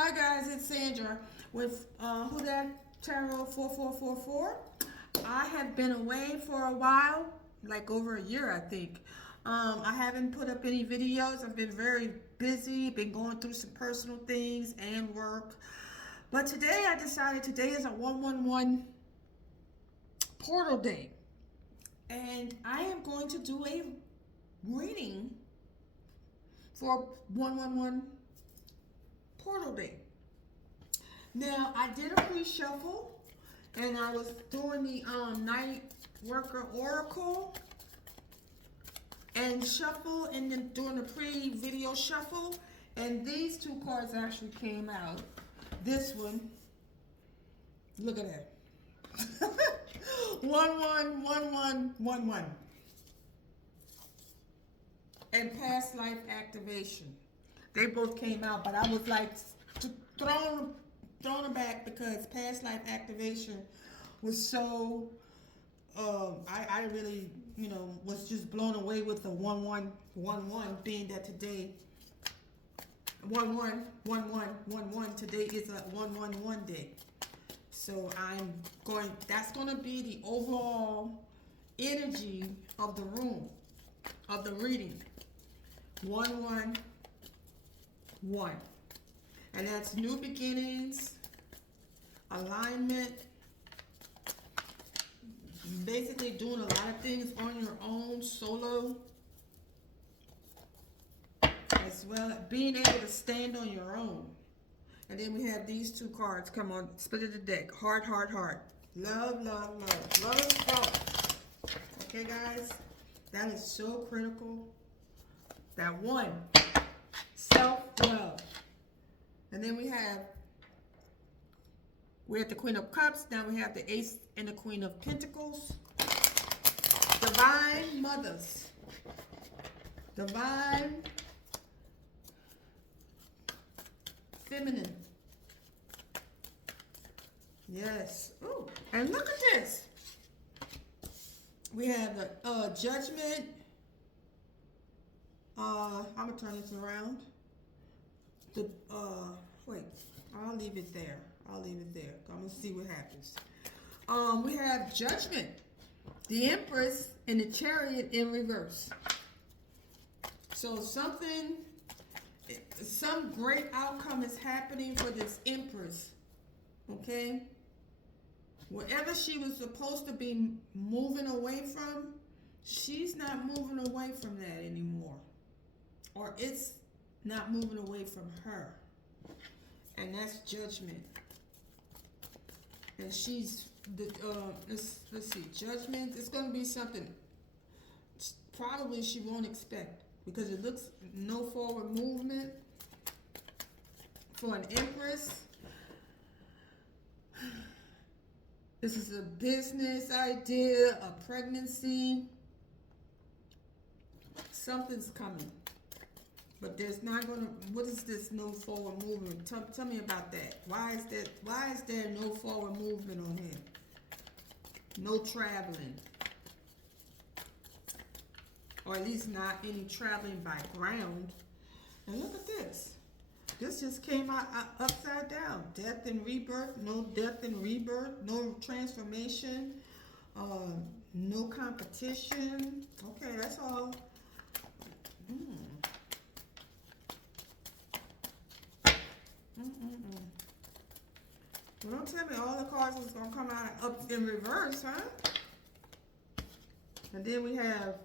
Hi guys, it's Sandra with Who Dat Tarot 4444. I have been away for a while, like over a year, I think. I haven't put up any videos. I've been very busy, been going through some personal things and work. But today I decided today is a 111 portal day. And I am going to do a reading for 111 portal day. Now, I did a pre-shuffle, and I was doing the night worker oracle and shuffle, and then doing the pre-video shuffle, and these two cards actually came out. This one, look at that. 111111 and past life activation. They both came out, but I was like thrown them back because past life activation was so. I really, was just blown away with the 1111, being that today 111111 today is a 111 day. So that's going to be the overall energy of the room, of the reading. 111. And that's new beginnings, alignment, basically doing a lot of things on your own, solo, as well as being able to stand on your own. And then we have these two cards come on, split of the deck. Heart, heart, heart. Love, love, love. Love is self. Okay, guys? That is so critical. That one. Self-love. And then we have, we're at the Queen of Cups. Now we have the Ace and the Queen of Pentacles. Divine mothers. Divine feminine. Yes. Ooh. And look at this. We have the judgment. I'm going to turn this around. Wait. I'll leave it there. I'm going to see what happens. We have judgment. The Empress and the Chariot in reverse. So some great outcome is happening for this Empress. Okay? Whatever she was supposed to be moving away from, she's not moving away from that anymore. Or it's not moving away from her. And that's judgment. And she's, let's see, judgment. It's going to be something probably she won't expect. Because it looks no forward movement for an Empress. This is a business idea, a pregnancy. Something's coming. But there's not going to, what is this no forward movement? Tell me about that. Why is there no forward movement on here? No traveling. Or at least not any traveling by ground. And look at this. This just came out upside down. Death and rebirth. No death and rebirth. No transformation. No competition. Okay, that's all. Well, don't tell me all the cards is going to come out up in reverse, huh? And then we have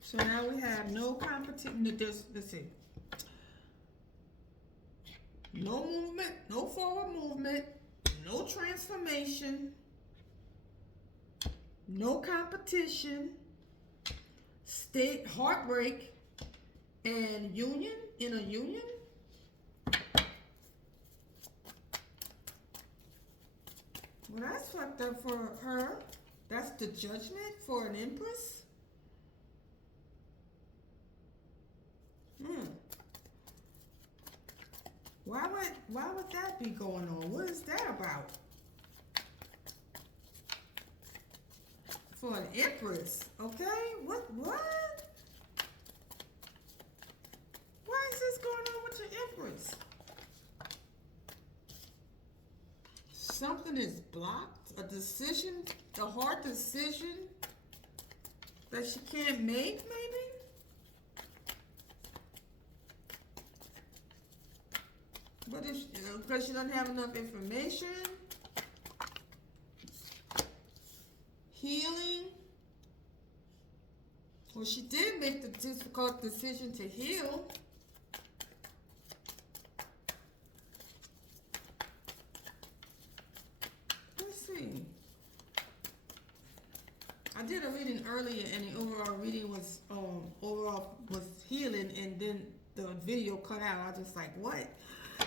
so now we have no competition. Let's see. No movement, no forward movement, no transformation, no competition, state heartbreak, and union in a union. Well, that's fucked up for her. That's the judgment for an Empress. Why would that be going on? What is that about? For an empress, okay? What? Why is this going on with your empress? Something is blocked. A decision, a hard decision that she can't make, maybe? But if because she doesn't have enough information, healing. Well, she did make the difficult decision to heal. Let's see. I did a reading earlier, and the overall reading was healing, and then the video cut out. I was just like, what?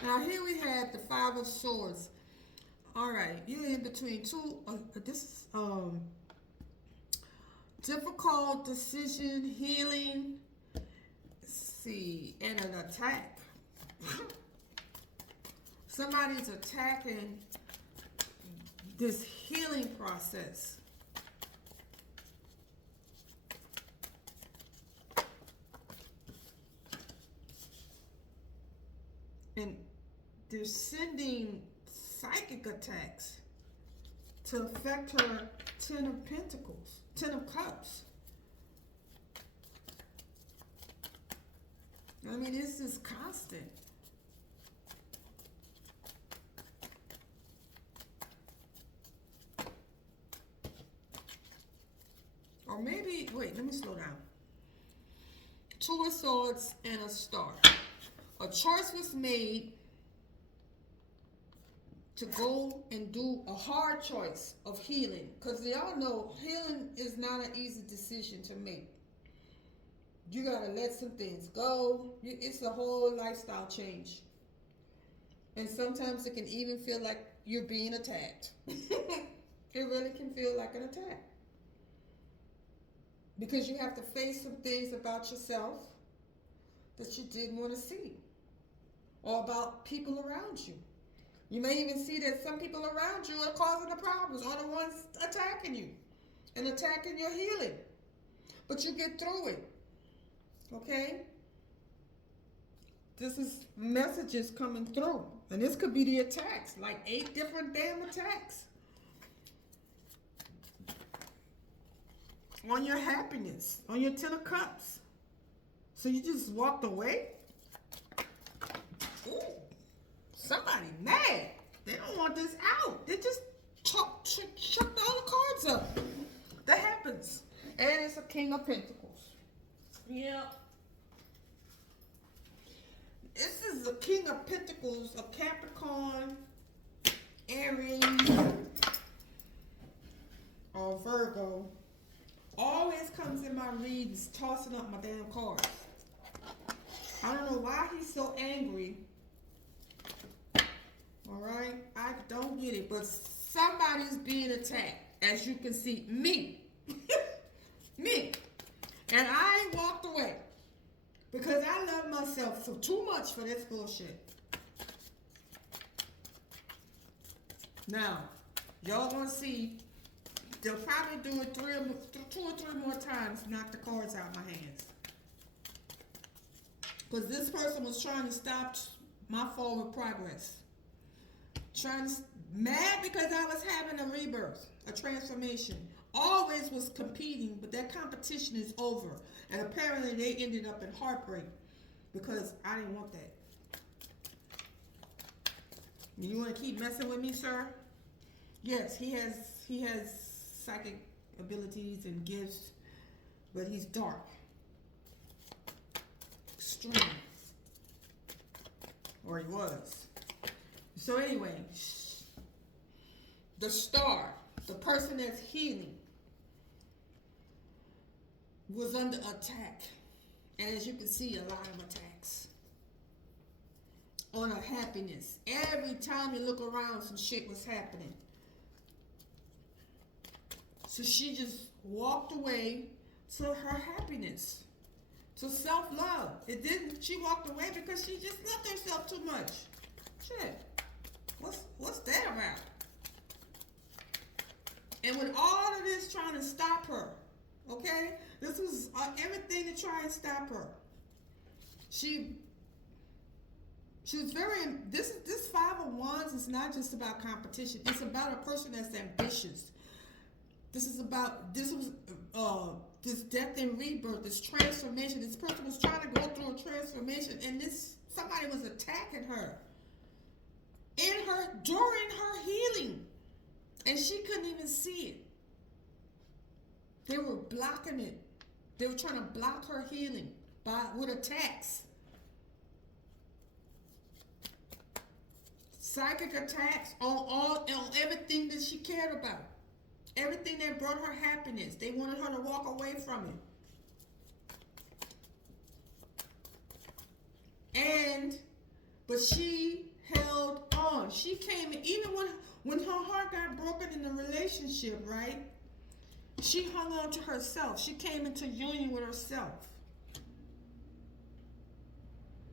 Now here we have the Five of Swords. All right, you're in between two. This is difficult decision, healing. Let's see, and an attack. Somebody's attacking this healing process. And they're sending psychic attacks to affect her Ten of Pentacles, Ten of Cups. I mean, this is constant. Or maybe, wait, let me slow down. Two of Swords and a Star. A choice was made to go and do a hard choice of healing. Because they all know healing is not an easy decision to make. You got to let some things go. It's a whole lifestyle change. And sometimes it can even feel like you're being attacked. It really can feel like an attack. Because you have to face some things about yourself that you didn't want to see. Or about people around you. You may even see that some people around you are causing the problems, or the ones attacking you and attacking your healing. But you get through it. Okay? This is messages coming through. And this could be the attacks, like 8 different damn attacks. On your happiness, on your Ten of Cups. So you just walked away? Ooh, somebody mad. They don't want this out. They just chucked all the cards up. That happens. And it's a King of Pentacles. Yeah. This is the King of Pentacles, a Capricorn, Aries, or Virgo. Always comes in my reads tossing up my damn cards. I don't know why he's so angry. Alright? I don't get it. But somebody's being attacked. As you can see. Me. Me. And I walked away. Because I love myself so too much for this bullshit. Now, y'all gonna see. They'll probably do it 2 or 3 more times. Knock the cards out of my hands. Because this person was trying to stop my forward progress. Mad because I was having a rebirth, a transformation. Always was competing, but that competition is over. And apparently they ended up in heartbreak because I didn't want that. You want to keep messing with me, sir? Yes, he has psychic abilities and gifts, but he's dark. Extreme. Or he was. So anyway, the Star, the person that's healing, was under attack. And as you can see, a lot of attacks. On her happiness. Every time you look around, some shit was happening. So she just walked away to her happiness. To self-love. She walked away because she just loved herself too much. Shit. What's that about? And with all of this trying to stop her, okay? This was everything to try and stop her. She was very, this Five of Wands is not just about competition. It's about a person that's ambitious. This death and rebirth, this transformation. This person was trying to go through a transformation, and somebody was attacking her during her healing, and she couldn't even see it. They were blocking it. They were trying to block her healing with attacks. Psychic attacks on everything that she cared about. Everything that brought her happiness. They wanted her to walk away from it. But she held on. She came, even when her heart got broken in the relationship, right? She hung on to herself. She came into union with herself.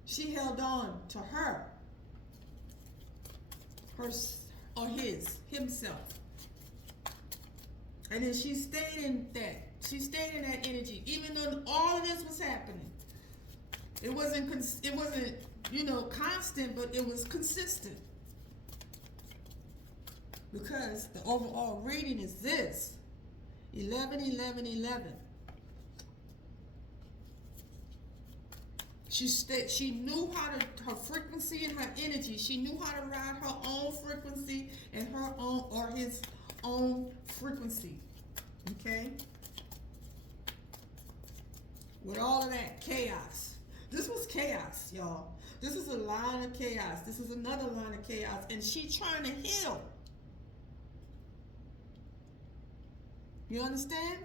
She held on to himself. And then she stayed in that. She stayed in that energy, even though all of this was happening. It wasn't, constant, but it was consistent. Because the overall reading is this: 11, 11, 11. She knew her frequency and her energy. She knew how to ride her own frequency and his own frequency. Okay? With all of that chaos. This was chaos, y'all. This is a line of chaos. This is another line of chaos. And she's trying to heal. You understand?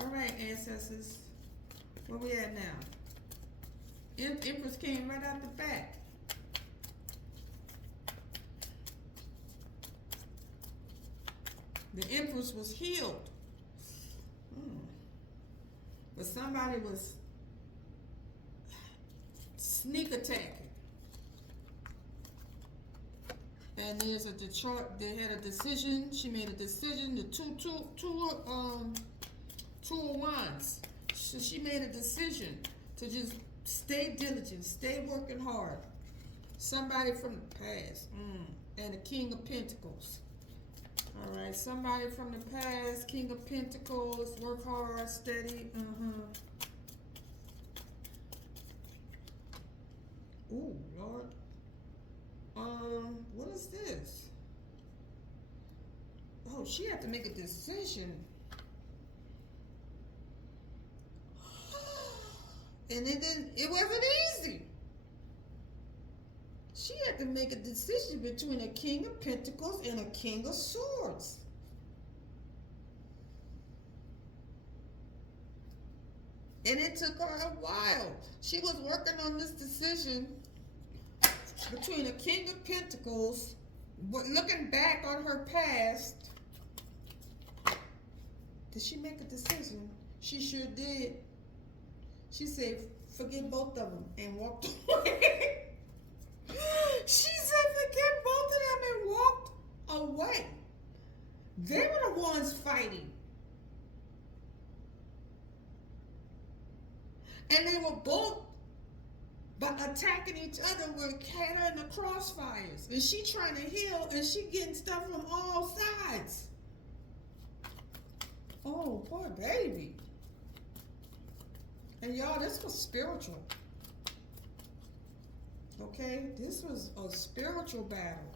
All right, ancestors. Where we at now? Empress came right out the back. The Empress was healed. But somebody was sneak attacking. And they had a decision. She made a decision. The two of Wands. So she made a decision to just stay diligent, stay working hard. Somebody from the past. And the King of Pentacles. All right, somebody from the past, King of Pentacles, work hard, steady. Ooh, Lord. What is this? Oh, she had to make a decision. And it wasn't easy. She had to make a decision between a King of Pentacles and a King of Swords. And it took her a while. She was working on this decision between a King of Pentacles, looking back on her past. Did she make a decision? She sure did. She said, forget both of them, and walked away. She said, forget both of them, and walked away. They were the ones fighting. And they were both attacking each other with Kata and the crossfires. And she trying to heal, and she getting stuff from all sides. Oh, poor baby. And y'all, this was spiritual. Okay? This was a spiritual battle.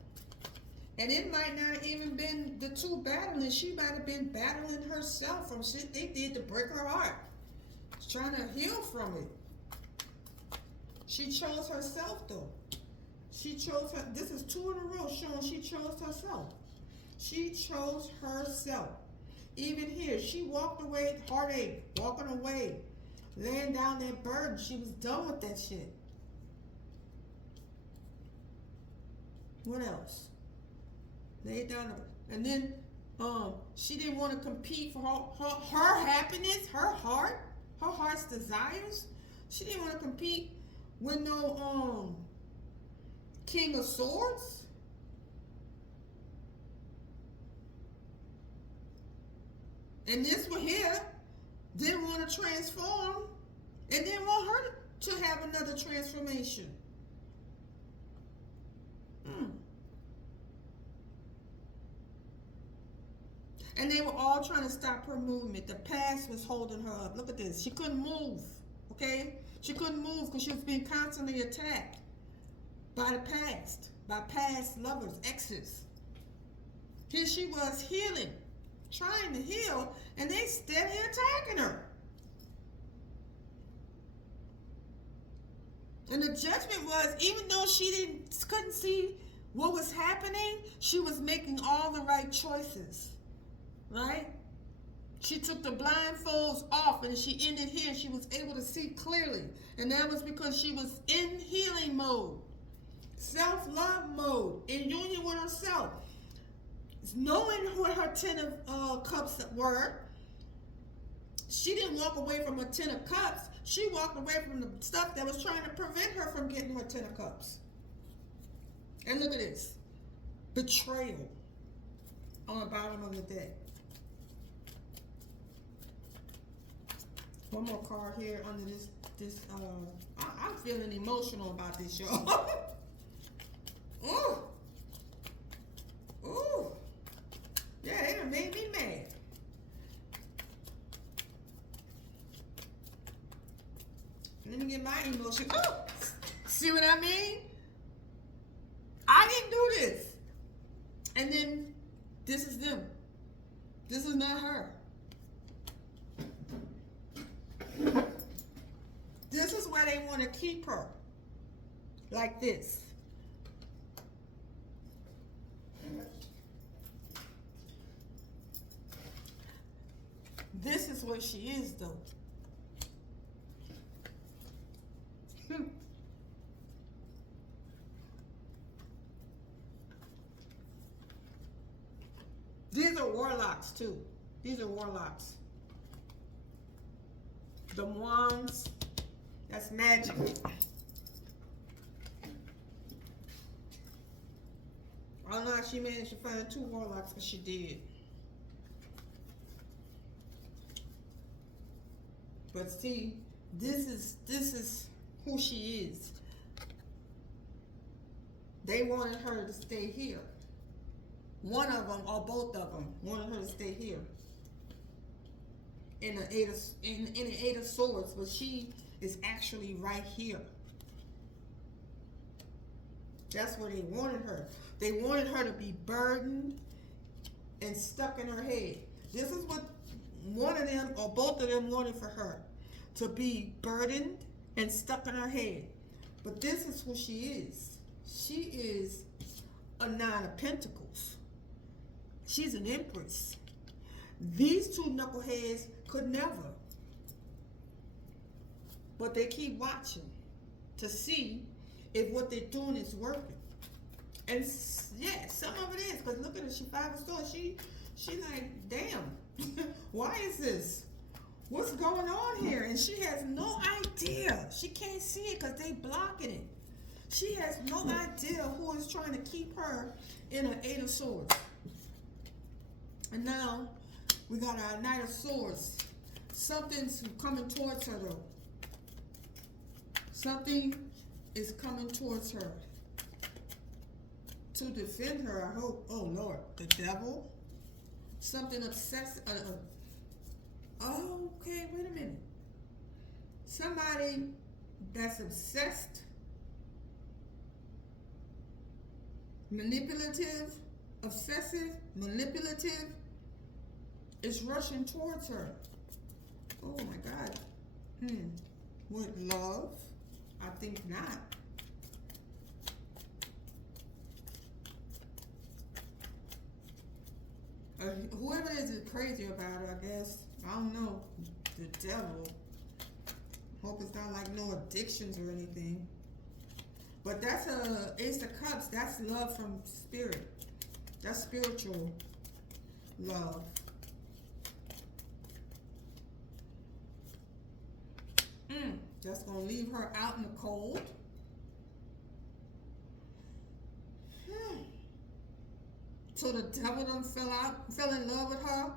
And it might not even been the two battling. She might have been battling herself from shit they did to break her heart. She's trying to heal from it. She chose herself, though. She chose her. This is 2 in a row showing she chose herself. She chose herself. Even here, she walked away, heartache, walking away, laying down that burden. She was done with that shit. What else? Lay down, and then she didn't want to compete for her happiness, her heart's desires. She didn't want to compete with no King of Swords. And this one here didn't want to transform and didn't want her to have another transformation. And they were all trying to stop her movement. The past was holding her up. Look at this. She couldn't move, okay? She couldn't move because she was being constantly attacked by the past, by past lovers, exes. Here she was healing, trying to heal, and they steady attacking her. And the judgment was, even though she couldn't see what was happening, she was making all the right choices. Right? She took the blindfolds off and she ended here and she was able to see clearly. And that was because she was in healing mode, self-love mode, in union with herself. Knowing what her 10 of cups were, she didn't walk away from her 10 of cups. She walked away from the stuff that was trying to prevent her from getting her 10 of cups. And look at this. Betrayal on the bottom of the deck. One more card here under this. I'm feeling emotional about this, y'all. Ooh. Ooh. Yeah, it done made me mad. Let me get my emotion. Ooh. See what I mean? I didn't do this. And then this is them. This is not her. This is where they want to keep her. Like this. This is what she is, though. These are warlocks, too. These are warlocks. The wands, that's magic. I don't know how she managed to find 2 warlocks, but she did. But see, this is who she is. They wanted her to stay here. One of them or both of them wanted her to stay here. In the Eight of Swords, but she is actually right here. That's where they wanted her. They wanted her to be burdened and stuck in her head. This is what one of them or both of them wanted for her, to be burdened and stuck in her head. But this is who she is. She is a 9 of Pentacles. She's an Empress. These 2 knuckleheads could never. But they keep watching to see if what they're doing is working. And yeah, some of it is, because look at her, she 5 of Swords. She like, damn, why is this? What's going on here? And she has no idea. She can't see it because they blocking it. She has no idea who is trying to keep her in an 8 of Swords. And now we got our Knight of Swords. Something's coming towards her, though. Something is coming towards her to defend her, I hope. Oh, Lord. The devil? Something obsessed. Oh, okay, wait a minute. Somebody that's obsessed, manipulative, obsessive, manipulative, is rushing towards her. Oh my God. With love? I think not. Whoever is crazy about it, I guess. I don't know. The devil. Hope it's not like no addictions or anything. But that's Ace of Cups. That's love from spirit. That's spiritual love. That's going to leave her out in the cold. So the devil done fell in love with her.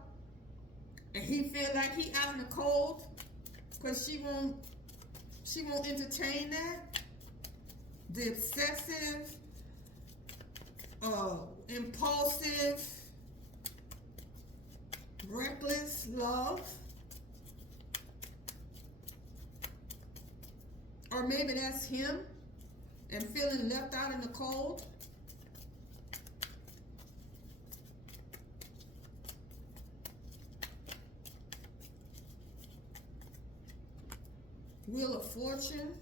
And he feel like he out in the cold. Because she won't entertain that. The obsessive, impulsive, reckless love. Or maybe that's him and feeling left out in the cold. Wheel of Fortune.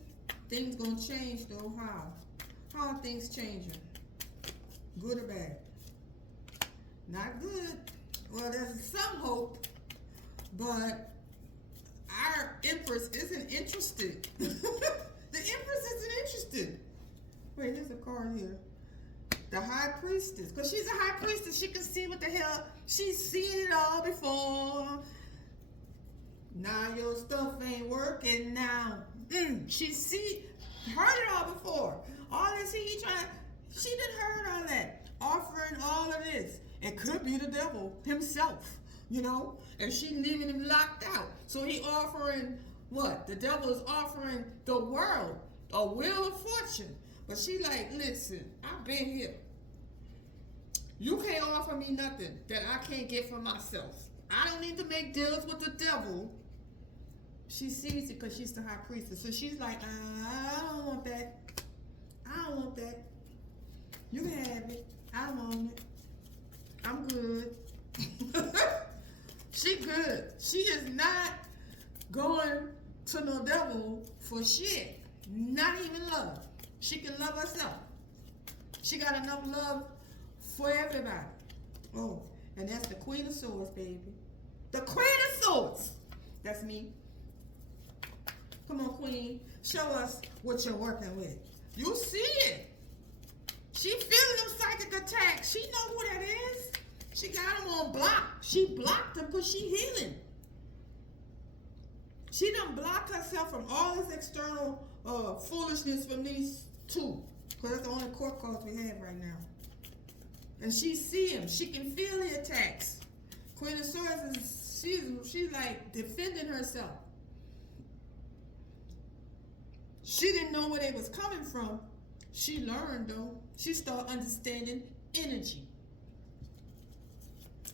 Things gonna change though. How are things changing? Good or bad? Not good. Well, there's some hope, but our Empress isn't interested. The Empress isn't interested. Wait, there's a card here. The High Priestess. Because she's a High Priestess. She can see what the hell. She's seen it all before. Now your stuff ain't working now. She heard it all before. All this he trying. She done heard all that. Offering all of this. It could be the devil himself. And she leaving him locked out. So he offering what? The devil is offering the world a wheel of fortune. But she like, listen, I've been here. You can't offer me nothing that I can't get for myself. I don't need to make deals with the devil. She sees it because she's the High Priestess. So she's like, I don't want that. I don't want that. You can have it. I don't want it. I'm good. She good. She is not going to no devil for shit. Not even love. She can love herself. She got enough love for everybody. Oh, and that's the Queen of Swords, baby. The Queen of Swords. That's me. Come on, Queen. Show us what you're working with. You see it. She feeling them psychic attacks. She know who that is. She got them on block. She blocked them because she healing. She done blocked herself from all this external foolishness from these two. Because that's the only court cards we have right now. And she see him. She can feel the attacks. Queen of Swords is, she's like defending herself. She didn't know where they was coming from. She learned though. She started understanding energy.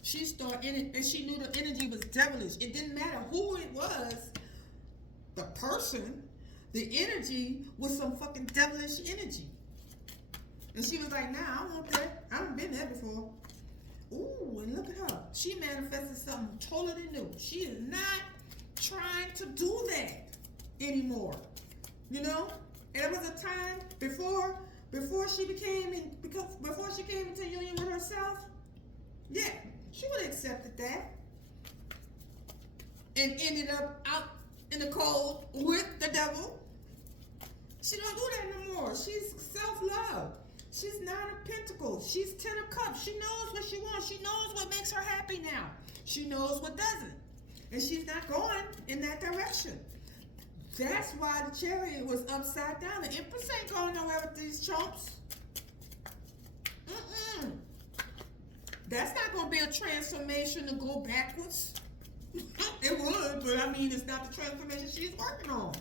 She started in it, and she knew the energy was devilish. It didn't matter who it was, the person, the energy was some fucking devilish energy. And she was like, nah, I don't want that. I haven't been there before. Ooh, and look at her. She manifested something totally new. She is not trying to do that anymore. And there was a time before she came into union with herself. Yeah, she would have accepted that. And ended up out in the cold with the devil. She don't do that no more. She's self-love. She's Nine of Pentacles. She's Ten of Cups. She knows what she wants. She knows what makes her happy now. She knows what doesn't. And she's not going in that direction. That's why the Chariot was upside down. The Empress ain't going nowhere with these chumps. That's not going to be a transformation to go backwards. It would, but I mean, it's not the transformation she's working on.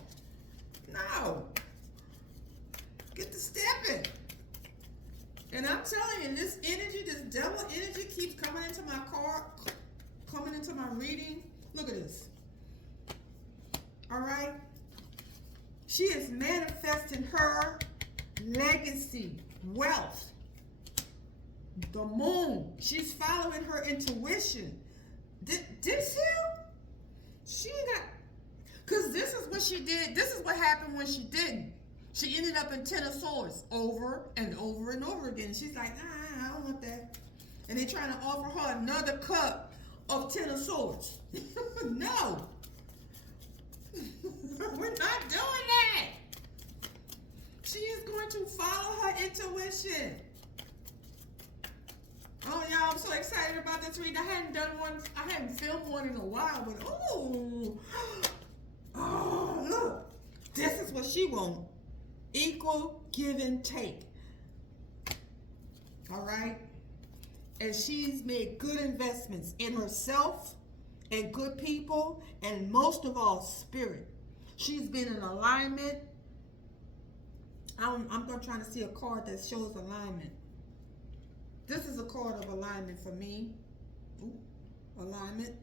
No. Get to stepping. And I'm telling you, this energy, this devil energy keeps coming into my car, coming into my reading. Look at this. All right? She is manifesting her legacy, wealth. The moon. She's following her intuition. This here? She got... Because this is what she did. This is what happened when she didn't. She ended up in Ten of Swords over and over and over again. She's like, nah, I don't want that. And they're trying to offer her another cup of Ten of Swords. No. We're not doing that. She is going to follow her intuition. Oh, y'all, I'm so excited about this reading. I hadn't filmed one in a while, but oh, look. This is what she wants. Equal give and take. All right? And she's made good investments in herself and good people, and most of all, spirit. She's been in alignment. I'm trying to see a card that shows alignment. This is a card of alignment for me. Ooh, alignment.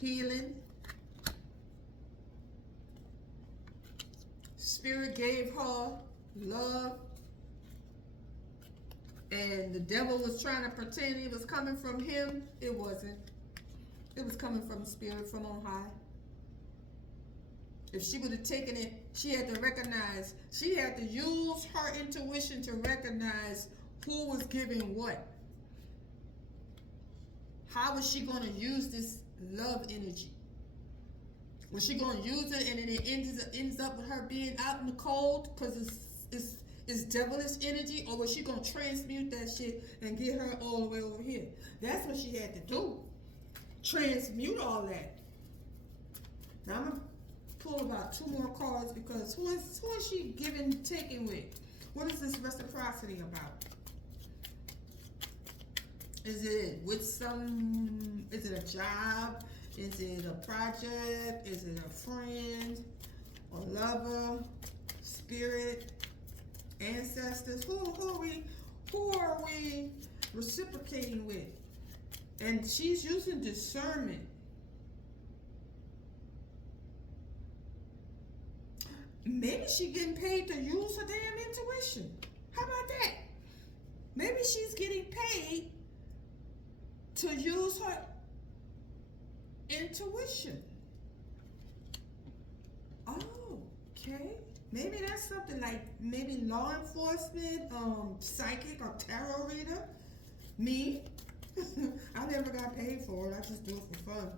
Healing. Spirit gave her love. And the devil was trying to pretend it was coming from him. It wasn't. It was coming from the spirit from on high. If she would have taken it, she had to recognize, she had to use her intuition to recognize who was giving what. How was she going to use this love energy? Was she going to use it and then it ends up with her being out in the cold because it's devilish energy? Or was she going to transmute that shit and get her all the way over here? That's what she had to do. Transmute all that. Now I'm going to pull about 2 more cards because who is she giving, taking with? What is this reciprocity about? Is it with is it a job? Is it a project? Is it a friend? A lover? Spirit? Ancestors? Who are we reciprocating with? And she's using discernment. Maybe she's getting paid to use her damn intuition. How about that? Maybe she's getting paid to use her intuition. Oh, okay. Maybe that's something like maybe law enforcement, psychic or tarot reader. Me. I never got paid for it. I just do it for fun.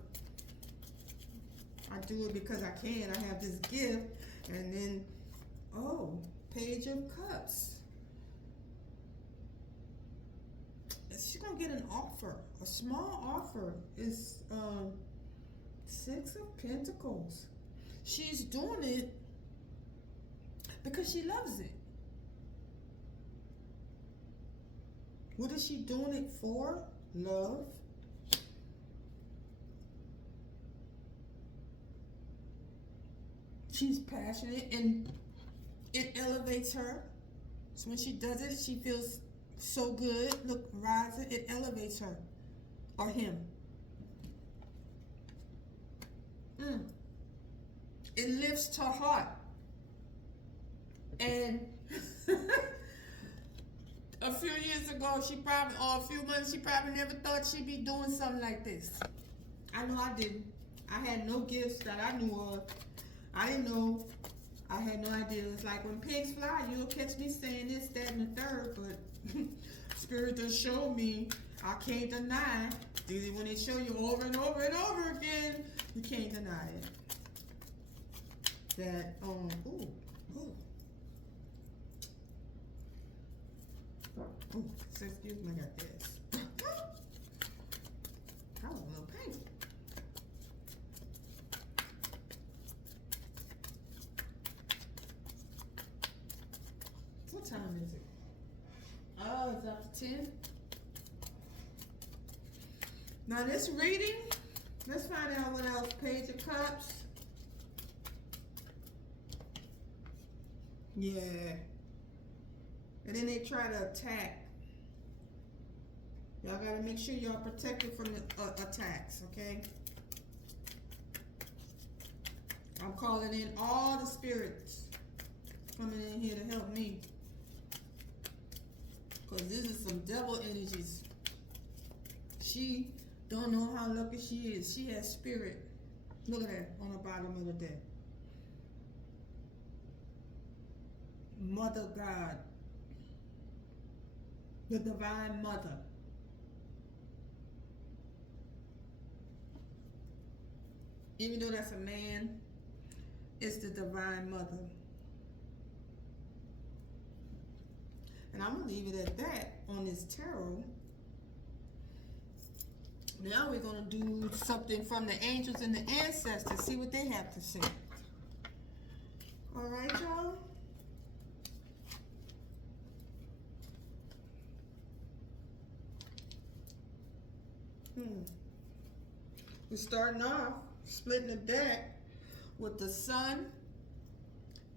I do it because I can. I have this gift. And then, oh, Page of Cups. She's going to get an offer. A small offer is 6 of Pentacles. She's doing it because she loves it. What is she doing it for? Love. She's passionate and it elevates her. So when she does it, she feels so good. Look, rising, it elevates her or him. It lifts her heart. And a few years ago, or a few months, she probably never thought she'd be doing something like this. I know I didn't. I had no gifts that I knew of. I didn't know. I had no idea. It's like when pigs fly, you'll catch me saying this, that, and the third, but Spirit does show me. I can't deny. When they show you over and over and over again, you can't deny it. That, excuse me, I got this. That was a little painful. What time is it? Oh, it's after 10. Now this reading, let's find out what else. Page of Cups. Yeah. And then they try to attack. Y'all gotta make sure y'all protected from the attacks, okay? I'm calling in all the spirits coming in here to help me. Because this is some devil energies. She don't know how lucky she is. She has spirit. Look at that on the bottom of the deck. Mother God. The Divine Mother. Even though that's a man, it's the Divine Mother. And I'm going to leave it at that on this tarot. Now we're going to do something from the angels and the ancestors. See what they have to say. All right, y'all. We're starting off splitting the deck with the sun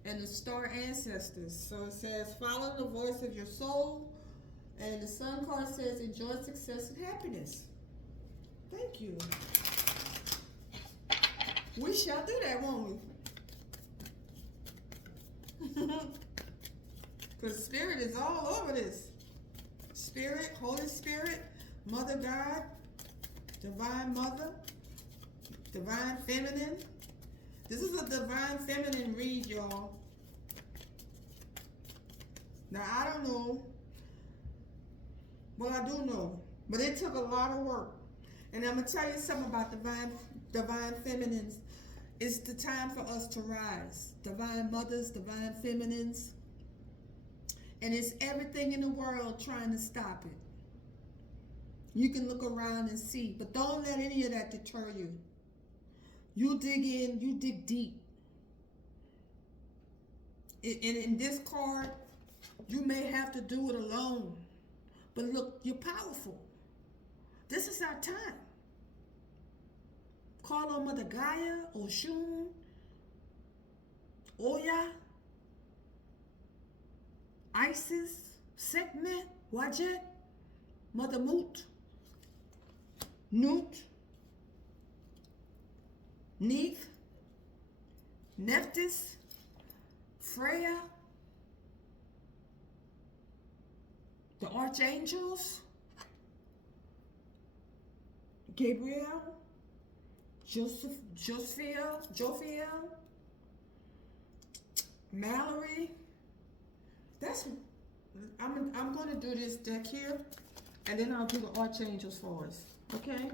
and the star ancestors. So it says, follow the voice of your soul. And the sun card says, enjoy success and happiness. Thank you. We shall do that, won't we? Because Spirit is all over this. Spirit, Holy Spirit, Mother God, Divine Mother, Divine Feminine. This is a Divine Feminine read, y'all. Now, I don't know. Well, I do know. But it took a lot of work. And I'm going to tell you something about Divine Feminines. It's the time for us to rise. Divine Mothers, Divine Feminines. And it's everything in the world trying to stop it. You can look around and see, but don't let any of that deter you. You dig in, you dig deep. And in this card, you may have to do it alone. But look, you're powerful. This is our time. Call on Mother Gaia, Oshun, Oya, Isis, Sekhmet, Wajet, Mother Mut, Nut, Neith, Nephthys, Freya, the archangels, Gabriel, Jophiel, Mallory. I'm going to do this deck here, and then I'll do the archangels for us. Okay.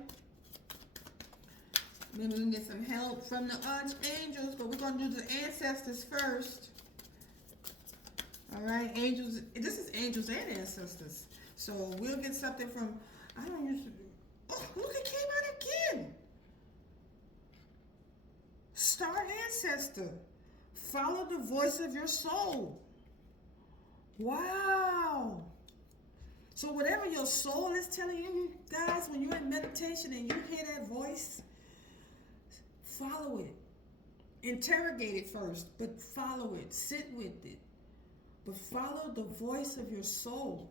Maybe we can get some help from the archangels, but we're going to do the ancestors first. All right, angels. This is angels and ancestors. So we'll get something from. I don't usually. Oh, look, it came out again. Star ancestor. Follow the voice of your soul. Wow. So whatever your soul is telling you, guys, when you're in meditation and you hear that voice, follow it. Interrogate it first, but follow it. Sit with it. But follow the voice of your soul.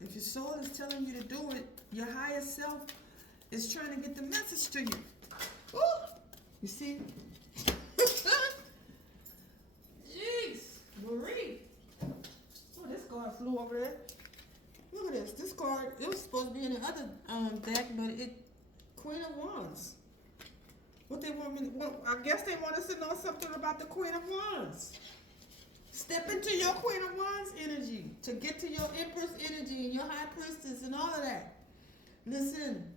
If your soul is telling you to do it, your higher self is trying to get the message to you. Ooh, you see? Jeez, Marie. Oh, this card flew over there. Look at this. This card, it was supposed to be in the other deck, but Queen of Wands. What they want me to, well, I guess they want us to know something about the Queen of Wands. Step into your Queen of Wands energy to get to your Empress energy and your High Priestess and all of that. Listen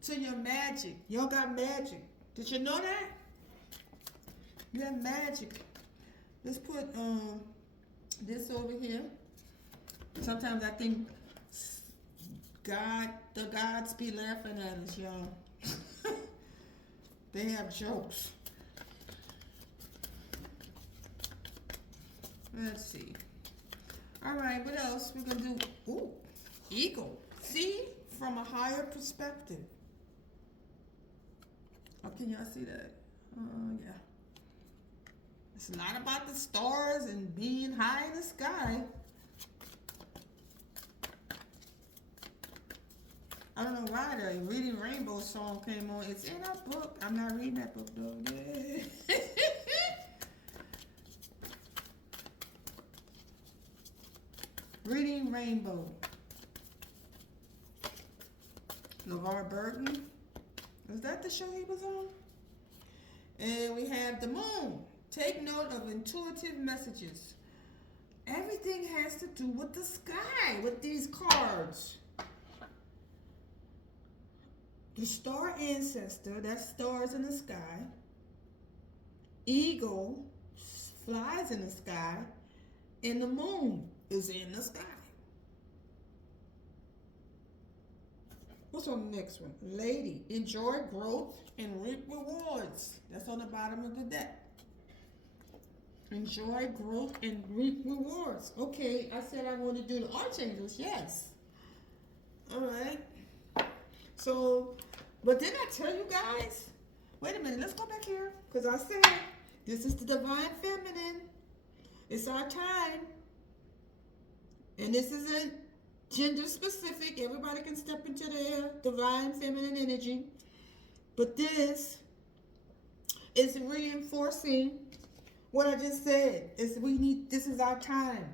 to your magic. Y'all got magic. Did you know that? You have magic. Let's put this over here. Sometimes I think the gods be laughing at us, y'all. They have jokes. Let's see. All right, what else we're gonna do? Ooh, eagle. See from a higher perspective. Oh, can y'all see that? Yeah. It's not about the stars and being high in the sky. I don't know why the Reading Rainbow song came on. It's in a book. I'm not reading that book though. Reading Rainbow. LeVar Burton. Was that the show he was on? And we have the moon. Take note of intuitive messages. Everything has to do with the sky with these cards. The star ancestor, that's stars in the sky. Eagle flies in the sky. And the moon is in the sky. What's on the next one? Lady, enjoy growth and reap rewards. That's on the bottom of the deck. Enjoy growth and reap rewards. Okay, I said I want to do the archangels. Yes. All right. So, but didn't I tell you guys? Wait a minute. Let's go back here because I said this is the divine feminine. It's our time, and this isn't gender specific. Everybody can step into their divine feminine energy, but this is reinforcing what I just said. Is we need, this is our time,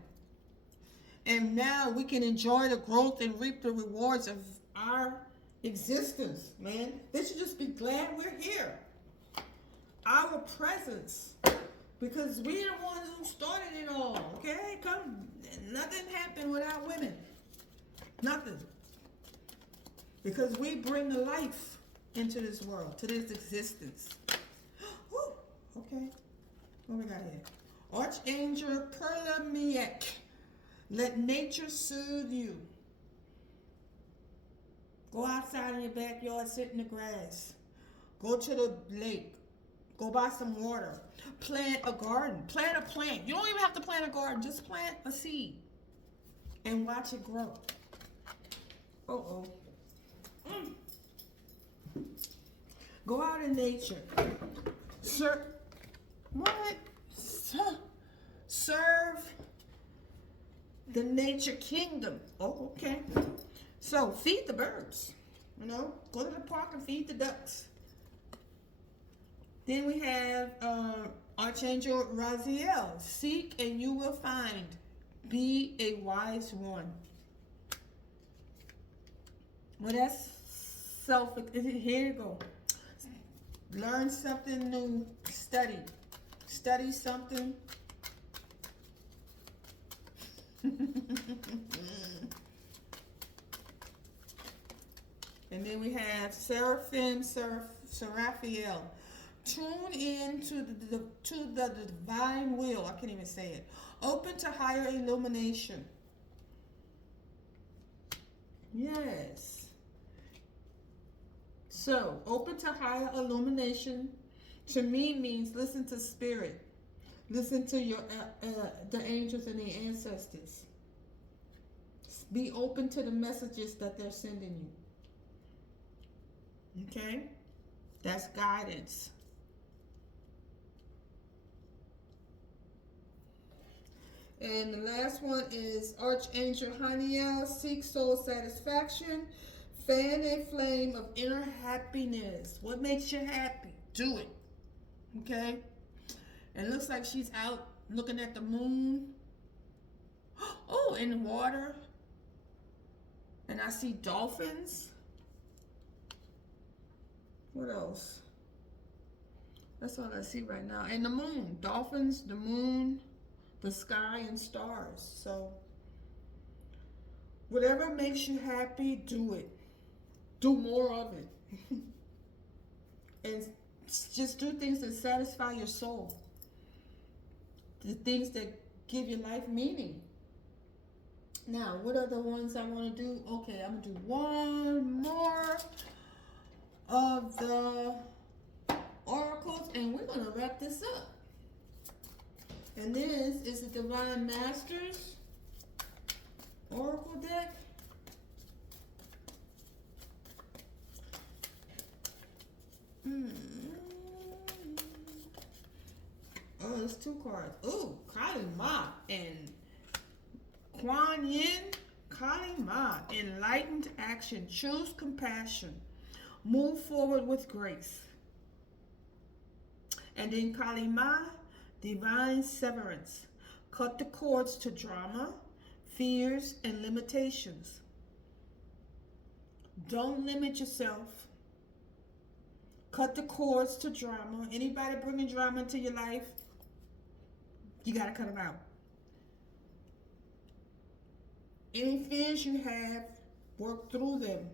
and now we can enjoy the growth and reap the rewards of our existence. Man, they should just be glad we're here. Our presence, because we're the ones who started it all. Okay, nothing happened without women. Nothing. Because we bring the life into this world, to this existence. Whew. Okay. What we got here? Archangel Perlamiek. Let nature soothe you. Go outside in your backyard, sit in the grass. Go to the lake. Go buy some water. Plant a garden. Plant a plant. You don't even have to plant a garden. Just plant a seed. And watch it grow. Uh-oh. Go out in nature. Serve the nature kingdom. Oh, okay. So, feed the birds. You know, go to the park and feed the ducks. Then we have Archangel Raziel. Seek and you will find. Be a wise one. Well, that's here you go. Learn something new. Study. Study something. And then we have Seraphim, Seraphiel. Tune in to the divine will. I can't even say it. Open to higher illumination. Yes. So, open to higher illumination to me means listen to spirit. Listen to your the angels and the ancestors. Be open to the messages that they're sending you. Okay? That's guidance. And the last one is Archangel Haniel. Seek soul satisfaction. Fan a flame of inner happiness. What makes you happy? Do it. Okay? And it looks like she's out looking at the moon. Oh, in the water. And I see dolphins. What else? That's all I see right now. And the moon. Dolphins, the moon, the sky, and stars. So, whatever makes you happy, do it. Do more of it. And just do things that satisfy your soul. The things that give your life meaning. Now, what are the ones I want to do? Okay, I'm going to do one more of the oracles, and we're going to wrap this up. And this is the Divine Masters Oracle deck. Oh, there's two cards. Ooh, Kali Ma and Kuan Yin. Kali Ma, enlightened action. Choose compassion. Move forward with grace. And then Kali Ma, divine severance. Cut the cords to drama, fears, and limitations. Don't limit yourself. Cut the cords to drama. Anybody bringing drama into your life, you got to cut them out. Any fears you have, work through them.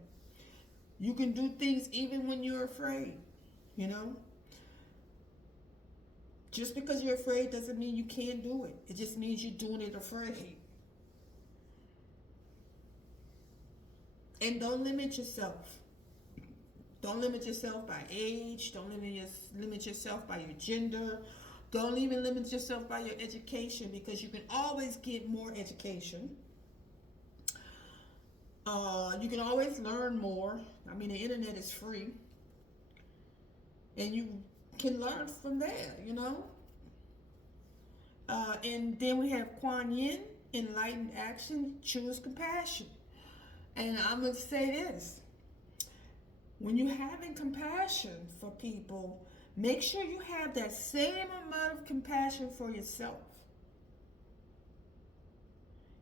You can do things even when you're afraid, you know? Just because you're afraid doesn't mean you can't do it. It just means you're doing it afraid. And don't limit yourself. Don't limit yourself by age. Don't limit yourself by your gender. Don't even limit yourself by your education, because you can always get more education. You can always learn more. I mean, the internet is free, and you can learn from there, you know. And then we have Kuan Yin, enlightened action, choose compassion. And I'm going to say this. When you're having compassion for people, make sure you have that same amount of compassion for yourself.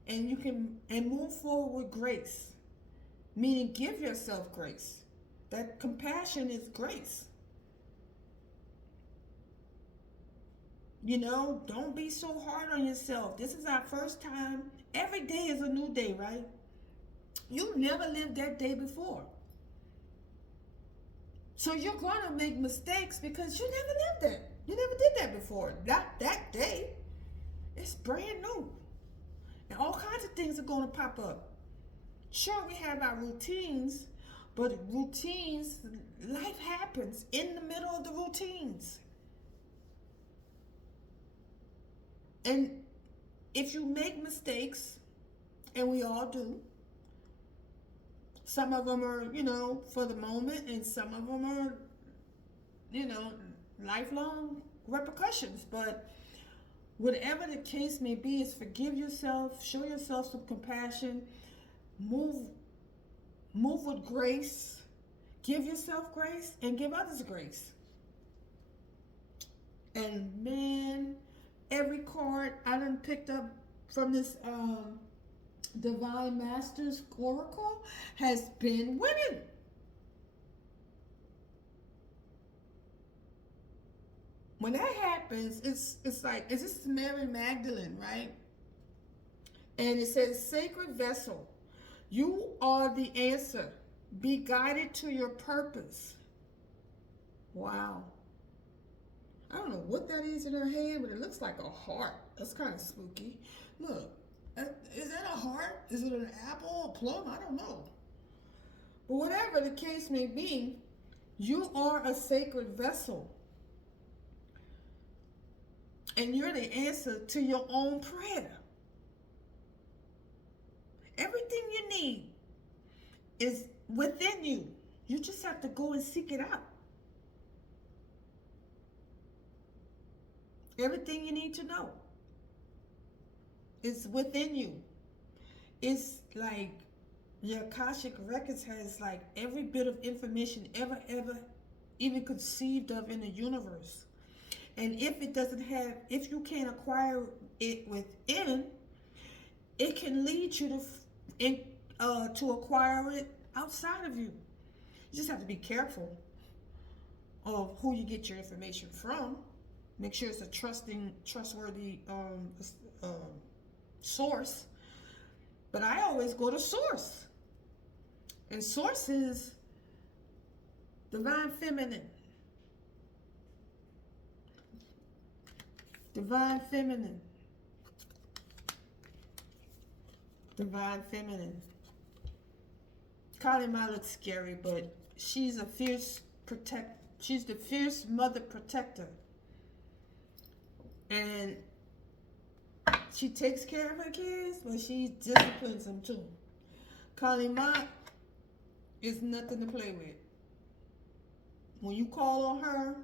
And you can move forward with grace, meaning give yourself grace. That compassion is grace. You know, don't be so hard on yourself. This is our first time. Every day is a new day, right? You never lived that day before. So you're going to make mistakes because you never lived it. You never did that before. That day, it's brand new. And all kinds of things are going to pop up. Sure, we have our routines, but routines, life happens in the middle of the routines. And if you make mistakes, and we all do, some of them are, you know, for the moment, and some of them are, you know, lifelong repercussions. But whatever the case may be, is forgive yourself, show yourself some compassion, move with grace, give yourself grace, and give others grace. And man, every card I done picked up from this Divine Masters Oracle has been women. When that happens, it's like, is this Mary Magdalene, right? And it says, sacred vessel, you are the answer. Be guided to your purpose. Wow. I don't know what that is in her hand, but it looks like a heart. That's kind of spooky. Look, is that a heart? Is it an apple, a plum? I don't know. But whatever the case may be, you are a sacred vessel. And you're the answer to your own prayer. Everything you need is within you. You just have to go and seek it out. Everything you need to know is within you. It's like your Akashic Records has like every bit of information ever even conceived of in the universe. And if it doesn't have, if you can't acquire it within, it can lead you to acquire it outside of you. You just have to be careful of who you get your information from. Make sure it's a trustworthy source. But I always go to source. And source is Divine Feminine. Divine Feminine. Divine Feminine. Kali Ma looks scary, but she's the fierce mother protector. And she takes care of her kids, but she disciplines them too. Kali Ma is nothing to play with. When you call on her,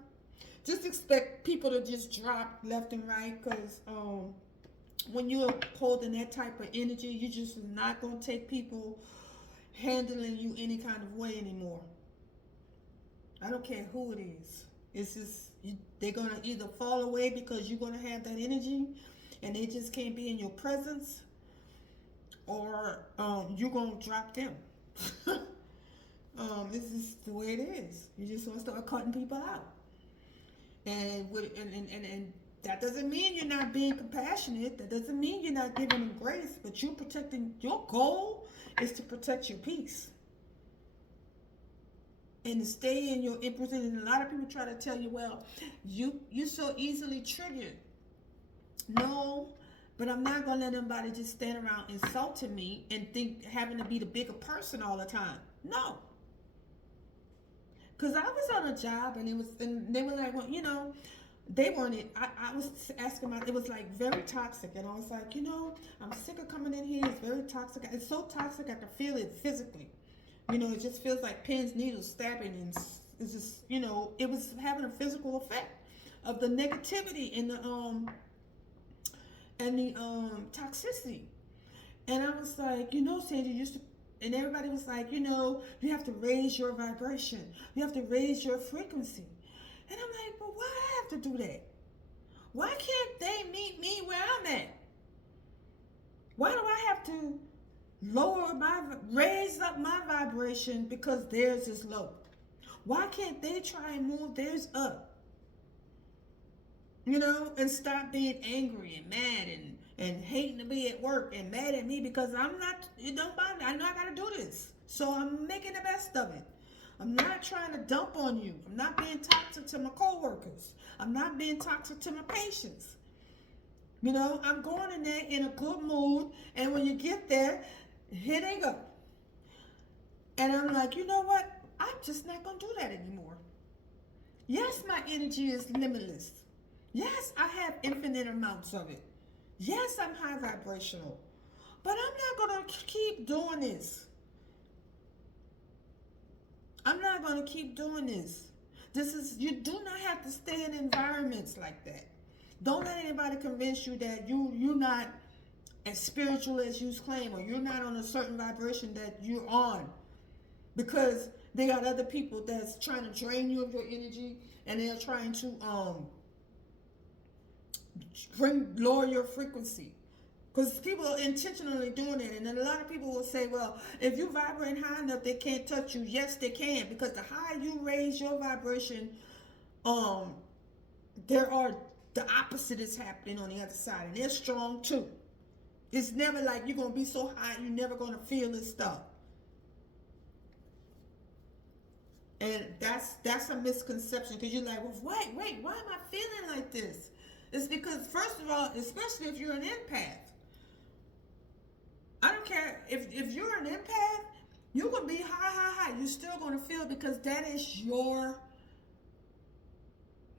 just expect people to just drop left and right, because when you're holding that type of energy, you're just not going to take people handling you any kind of way anymore. I don't care who it is. It's just, they're going to either fall away because you're going to have that energy and they just can't be in your presence, or you're going to drop them. This is the way it is. You just want to start cutting people out. And that doesn't mean you're not being compassionate. That doesn't mean you're not giving them grace, but you're protecting, your goal is to protect your peace. And to stay in your input. And a lot of people try to tell you, well, you're so easily triggered. No, But I'm not gonna let anybody just stand around insulting me and think having to be the bigger person all the time. No. Cause I was on a job and they were like, well, they weren't it. I was asking it was like very toxic, and I was like, I'm sick of coming in here. It's very toxic. It's so toxic I can feel it physically. It just feels like pins, needles, stabbing, and it's just, it was having a physical effect of the negativity and the toxicity. And I was like, Sandy, you used to, and everybody was like, you have to raise your vibration. You have to raise your frequency. And I'm like, but why I have to do that? Why can't they meet me where I'm at? Why do I have to raise up my vibration because theirs is low? Why can't they try and move theirs up? And stop being angry and mad and hating to be at work and mad at me because it don't bother me. I know I gotta do this. So I'm making the best of it. I'm not trying to dump on you. I'm not being toxic to my coworkers. I'm not being toxic to my patients. I'm going in there in a good mood, and when you get there, here they go. And I'm like, you know what? I'm just not going to do that anymore. Yes, my energy is limitless. Yes, I have infinite amounts of it. Yes, I'm high vibrational. But I'm not going to keep doing this. I'm not going to keep doing this. You do not have to stay in environments like that. Don't let anybody convince you that you're not as spiritual as you claim, or you're not on a certain vibration that you're on. Because they got other people that's trying to drain you of your energy, and they're trying to lower your frequency. Because people are intentionally doing it. And then a lot of people will say, well, if you vibrate high enough, they can't touch you. Yes, they can. Because the higher you raise your vibration, the opposite is happening on the other side. And they're strong too. It's never like you're going to be so high, you're never going to feel this stuff. And that's a misconception. Because you're like, well, wait, why am I feeling like this? It's because, first of all, especially if you're an empath, I don't care if you're an empath, you're gonna be high. You're still gonna feel, because that is your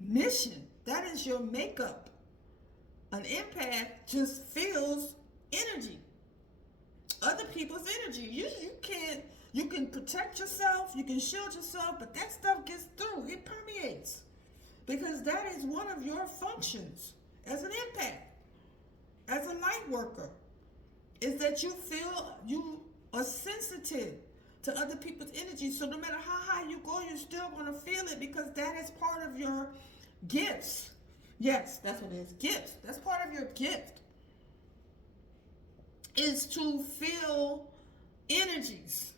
mission. That is your makeup. An empath just feels energy, other people's energy. You can protect yourself, you can shield yourself, but that stuff gets through. It permeates, because that is one of your functions as an empath, as a light worker. Is that you are sensitive to other people's energy. So no matter how high you go, you're still going to feel it, because that is part of your gifts. Yes, that's what it is. Gifts. That's part of your gift. Is to feel energies,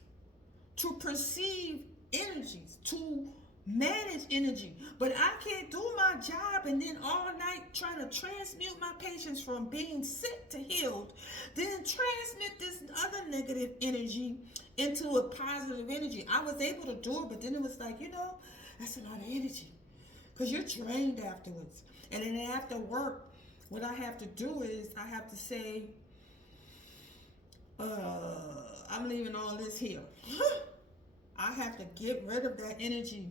to perceive energies, to manage energy. But I can't do my job and then all night trying to transmute my patients from being sick to healed, then transmit this other negative energy into a positive energy. I was able to do it, but then it was like, that's a lot of energy, because you're drained afterwards. And then after work, what I have to do is I have to say, I'm leaving all this here. I have to get rid of that energy.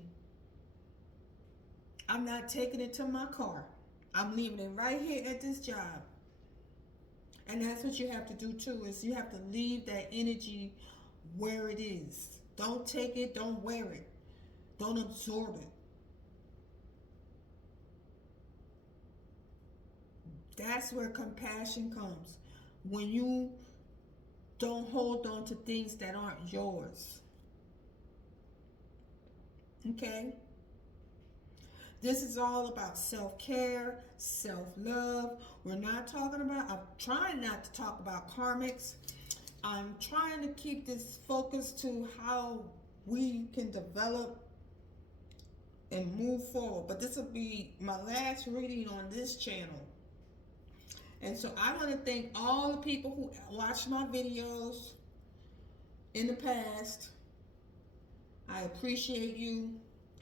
I'm not taking it to my car. I'm leaving it right here at this job. And that's what you have to do too, is you have to leave that energy where it is. Don't take it, don't wear it. Don't absorb it. That's where compassion comes. When you don't hold on to things that aren't yours. Okay? This is all about self-care, self-love. I'm trying not to talk about karmics. I'm trying to keep this focus to how we can develop and move forward. But this will be my last reading on this channel. And so I want to thank all the people who watched my videos in the past. I appreciate you.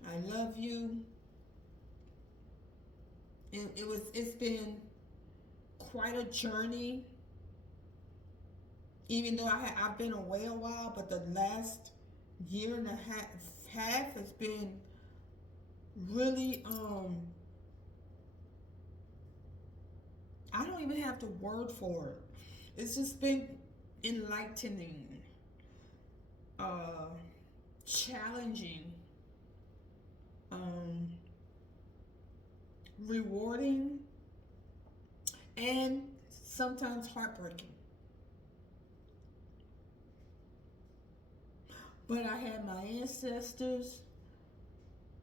I love you. It's been quite a journey. Even though I've been away a while, but the last year and a half has been really I don't even have the word for it. It's just been enlightening, challenging, rewarding, and sometimes heartbreaking. But I had my ancestors,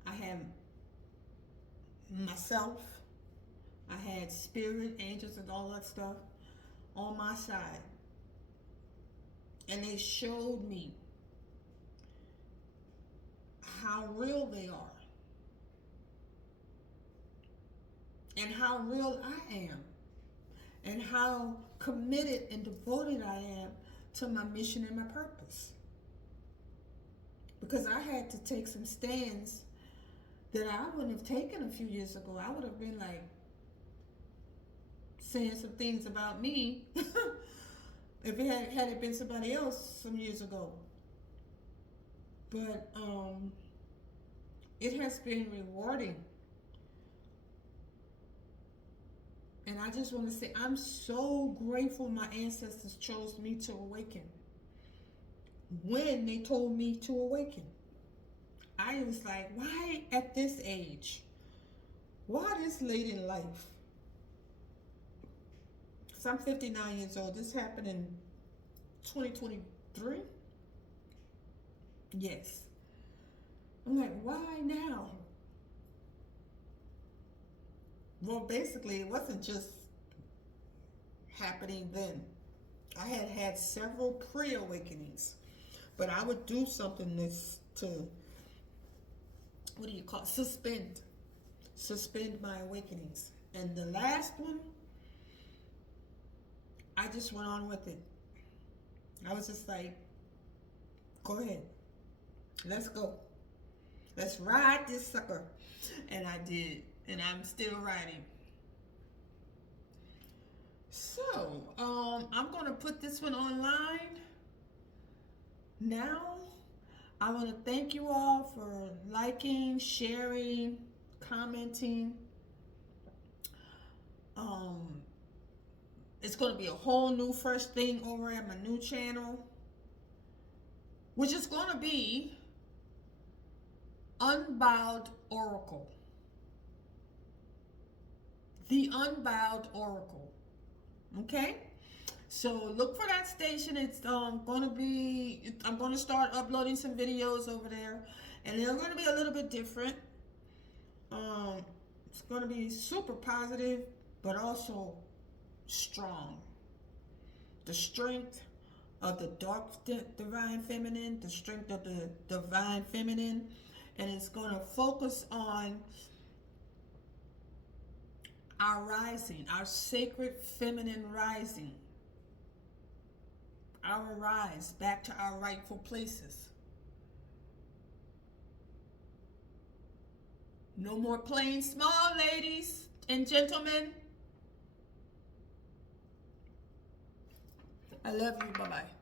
I had myself, I had spirit, angels, and all that stuff on my side. And they showed me how real they are and how real I am and how committed and devoted I am to my mission and my purpose. Because I had to take some stands that I wouldn't have taken a few years ago. I would have been like saying some things about me if it had it been somebody else some years ago. But it has been rewarding. And I just want to say I'm so grateful my ancestors chose me to awaken. When they told me to awaken, I was like, why at this age? Why this late in life? Because I'm 59 years old. This happened in 2023. Yes. I'm like, why now? Well, basically, it wasn't just happening then. I had had several pre-awakenings, but I would do something to what do you call it? Suspend my awakenings. And the last one, I just went on with it. I was just like, go ahead, let's go, let's ride this sucker. And I did, and I'm still riding. So I'm gonna put this one online now. I want to thank you all for liking, sharing, commenting. It's going to be a whole new fresh thing over at my new channel, which is going to be Unbowed Oracle. The Unbowed Oracle. Okay? So look for that station. It's going to be, I'm going to start uploading some videos over there, and they're going to be a little bit different. It's going to be super positive, but also strong. The strength of the dark divine feminine, the strength of the divine feminine, and it's going to focus on our rising, our sacred feminine rising. Our rise back to our rightful places. No more playing small, ladies and gentlemen. I love you. Bye-bye.